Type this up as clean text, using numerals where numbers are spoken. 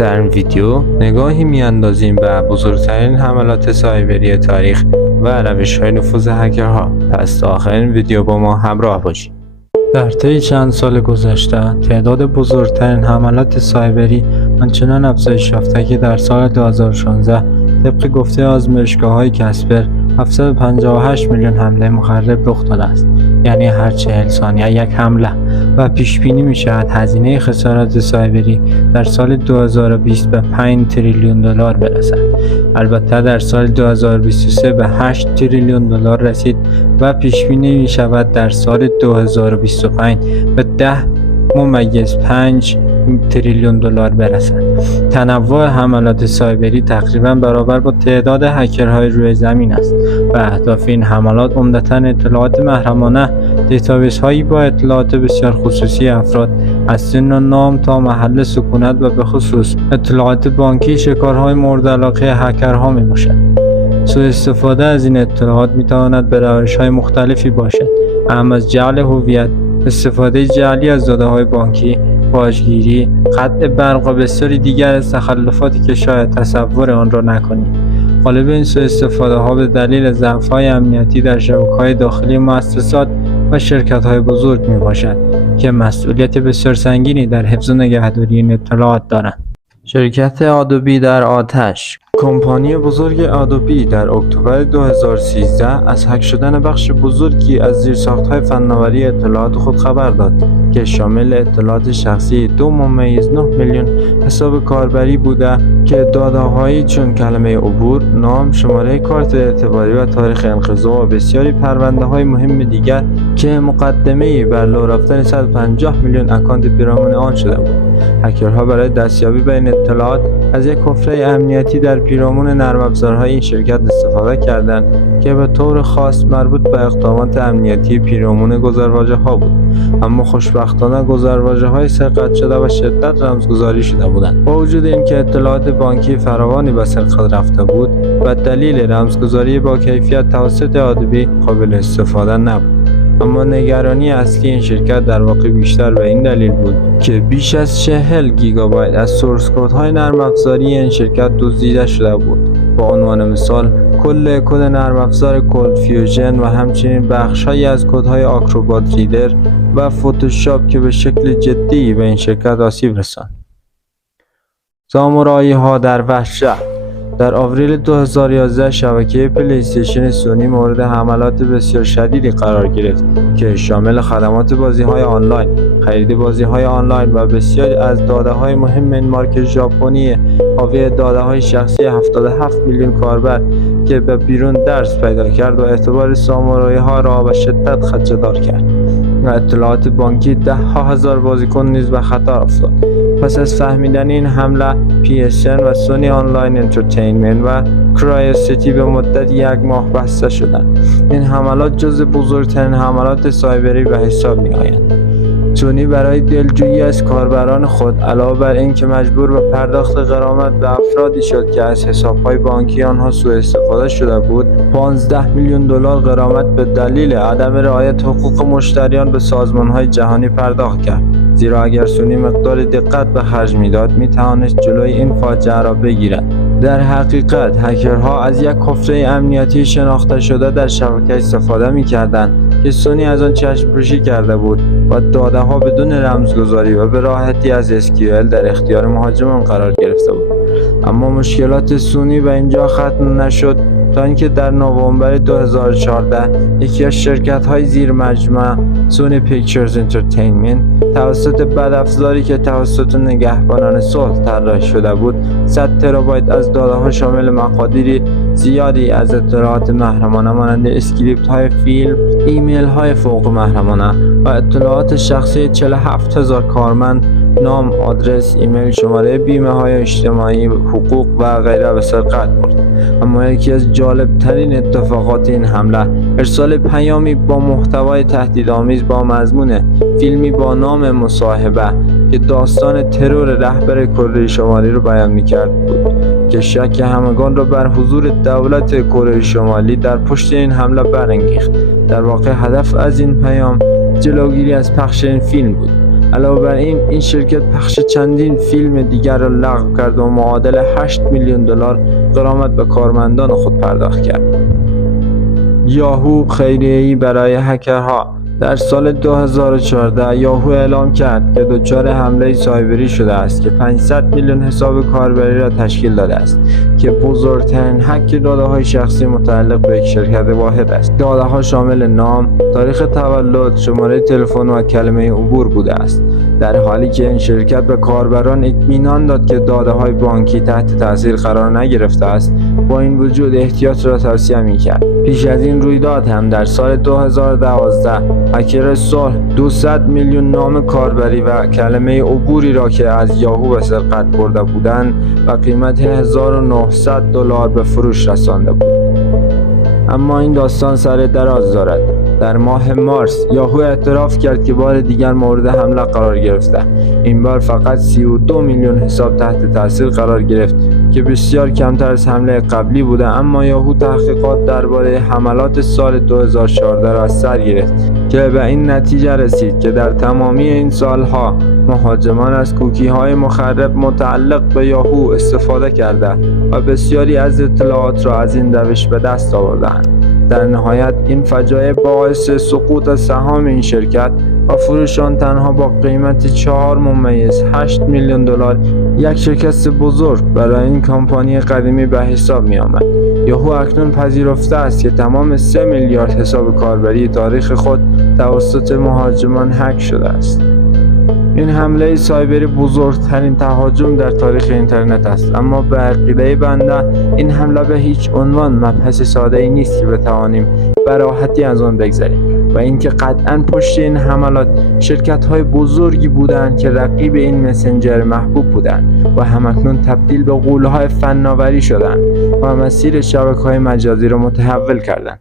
در این ویدیو نگاهی میاندازیم به بزرگترین حملات سایبری تاریخ و روش‌های نفوذ هکرها. پس تا آخر این ویدیو با ما همراه باشید. در طی چند سال گذشته تعداد بزرگترین حملات سایبری آنچنان افزایش یافته که در سال 2016 طبق گفته آزمایشگاه‌های کاسپر 758 میلیون حمله مخرب رخ داده است، یعنی هر 40 ثانیه یک حمله، و پیش بینی می‌شود هزینه خسارات سایبری در سال 2020 به 5 تریلیون دلار برسد. البته در سال 2023 به 8 تریلیون دلار رسید و پیش بینی می‌شود در سال 2025 به 10.5 تریلیون دلار برسد. تنوع حملات سایبری تقریباً برابر با تعداد هکرهای روی زمین است و اهداف این حملات عمدتاً اطلاعات محرمانه، دیتابیس هایی با اطلاعات بسیار خصوصی افراد از سن و نام تا محل سکونت و به خصوص اطلاعات بانکی شکارهای مورد علاقه هکرها می باشد. سوء استفاده از این اطلاعات می تواند به روش‌های مختلفی باشد، اهم از جعل هویت، استفاده جعلی از داده‌های بانکی، باجگیری، قطع برق و بسیاری دیگر از تخلفاتی که شاید تصور آن را نکنید. غالب این سوء استفاده ها به دلیل ضعف‌های امنیتی در شبکه‌های داخلی مؤسسات و شرکت‌های بزرگ میباشد که مسئولیت بسیار سنگینی در حفظ و نگهداری این اطلاعات دارند. شرکت آدوبی در آتش. کمپانی بزرگ آدوبی در اکتبر 2013 از هک شدن بخش بزرگی از زیرساخت‌های فناوری اطلاعات خود خبر داد که شامل اطلاعات شخصی 2.9 میلیون حساب کاربری بوده که داده‌هایی چون کلمه عبور، نام، شماره کارت اعتباری و تاریخ انقضا و بسیاری پرونده‌های مهم دیگر که مقدمه‌ای بر لو رفتن 150 میلیون اکانت پیرامون آن شده بود. هکرها برای دستیابی به این اطلاعات از یک حفره امنیتی در پیرامون نرم افزارهای این شرکت استفاده کردند که به طور خاص مربوط به اقدامات امنیتی پیرامون گذرواژه‌ها بود، اما خوشبختانه گذرواژه‌های سرقت شده و شدت رمزگذاری شده بودند. با وجود اینکه اطلاعات بانکی فراوانی به سرقت رفته بود و دلیل رمزگذاری با کیفیت توسط آدوبی قابل استفاده نبود، اما نگرانی اصلی این شرکت در واقع بیشتر به این دلیل بود که بیش از 40 گیگابایت از سورس کدهای نرم افزاری این شرکت دزدیده شده بود. با عنوان مثال کل کد نرم افزار کد فیوژن و همچنین بخش‌هایی از کدهای آکروبات ریدر و فتوشاپ که به شکل جدی به این شرکت آسیب رساند. سامورایی‌ها در وحشت. در آوریل 2011 شبکه پلی استیشن سونی مورد حملات بسیار شدیدی قرار گرفت که شامل خدمات بازی‌های آنلاین، خرید بازی‌های آنلاین و بسیاری از داده‌های مهم این مارک ژاپنی حاوی داده‌های شخصی 77 میلیون کاربر که به بیرون درس پیدا کرد و اعتبار سامورایی‌ها را به شدت خدشه‌دار کرد و اطلاعات بانکی ده‌ها هزار بازیکن نیز به خطر افتاد. پس از فهمیدن این حمله، PSN و سونی آنلاین انترتینمنت و کرایوسیتی به مدت 1 ماه بسته شدند. این حملات جز بزرگترین حملات سایبری به حساب می‌آیند. سونی برای دلجویی از کاربران خود علاوه بر اینکه مجبور به پرداخت غرامت به افرادی شد که از حساب‌های بانکی آنها سوء استفاده شده بود، 15 میلیون دلار غرامت به دلیل عدم رعایت حقوق مشتریان به سازمان‌های جهانی پرداخت کرد. زیرا اگر سونی مقدار دقت به خرج می‌داد، می‌توانست جلوی این فاجعه را بگیرد. در حقیقت هکرها از یک حفره امنیتی شناخته شده در شبکه استفاده می‌کردند که سونی از آن چشم‌پوشی کرده بود و داده‌ها بدون رمزگذاری و به راحتی از SQL در اختیار مهاجمان قرار گرفته بود. اما مشکلات سونی به اینجا ختم نشد تا اینکه در نوامبر 2014 یکی از شرکت‌های زیر مجموعه سونی پیکچرز انترتینمنت توسط بدافزاری که توسط نگهبانان صلح طراحی شده بود 100 ترابایت از داده‌ها شامل مقادیری زیادی از اطلاعات محرمانه مانند اسکریپت‌های فیلم، ایمیل‌های فوق محرمانه و اطلاعات شخصی 47,000 کارمند، نام، آدرس، ایمیل، شماره بیمه‌های اجتماعی، حقوق و غیره به سرقت برد. اما یکی از جالب‌ترین اتفاقات این حمله ارسال پیامی با محتوای تهدیدآمیز با مضمون فیلمی با نام مصاحبه که داستان ترور رهبر کره شمالی را بیان می‌کرد بود که شک همگان را بر حضور دولت کره شمالی در پشت این حمله برانگیخت. در واقع هدف از این پیام جلوگیری از پخش این فیلم بود علاوه بر این شرکت پخش چندین فیلم دیگر را لغو کرد و معادل 8 میلیون دلار غرامت به کارمندان خود پرداخت کرد. یاهو خیریه‌ای برای هکرها. در سال 2014 یاهو اعلام کرد که دچار حمله سایبری شده است که 500 میلیون حساب کاربری را تشکیل داده است که بزرگترین هک داده‌های شخصی متعلق به یک شرکت واحد است. داده‌ها شامل نام، تاریخ تولد، شماره تلفن و کلمه عبور بوده است، در حالی که این شرکت به کاربران اطمینان داد که داده‌های بانکی تحت تاثیر قرار نگرفته است. با این وجود احتیاط را توصیه می‌کرد. پیش از این رویداد هم در سال 2012 هکر صلح 200 میلیون نام کاربری و کلمه عبوری را که از یاهو به سرقت برده بودند و قیمت 1900 دلار به فروش رسانده بود. اما این داستان سر دراز دارد. در ماه مارس یاهو اعتراف کرد که بار دیگر مورد حمله قرار گرفته. این بار فقط 32 میلیون حساب تحت تاثیر قرار گرفت که بسیار کمتر از حمله قبلی بوده. اما یاهو تحقیقات درباره حملات سال 2014 را از سر گرفت که به این نتیجه رسید که در تمامی این سالها مهاجمان از کوکی های مخرب متعلق به یاهو استفاده کرده و بسیاری از اطلاعات را از این روش به دست آوردند. در نهایت این فجایع باعث سقوط سهام این شرکت و فروش آن تنها با قیمت 4.8 میلیون دلار یک شکست بزرگ برای این کمپانی قدیمی به حساب می آمد. یاهو اکنون پذیرفته است که تمام 3 میلیارد حساب کاربری تاریخ خود توسط مهاجمان هک شده است. این حمله سایبری بزرگترین تهاجم در تاریخ اینترنت است، اما به عقیده بنده این حمله به هیچ عنوان مبحث ساده‌ای نیست که بتوانیم به راحتی از آن بگذریم و اینکه قطعاً پشت این حملات شرکت‌های بزرگی بودند که رقیب این مسنجر محبوب بودند و همکنون تبدیل به غول‌های فناوری شدند و مسیر شبکه‌های مجازی را متحول کردند.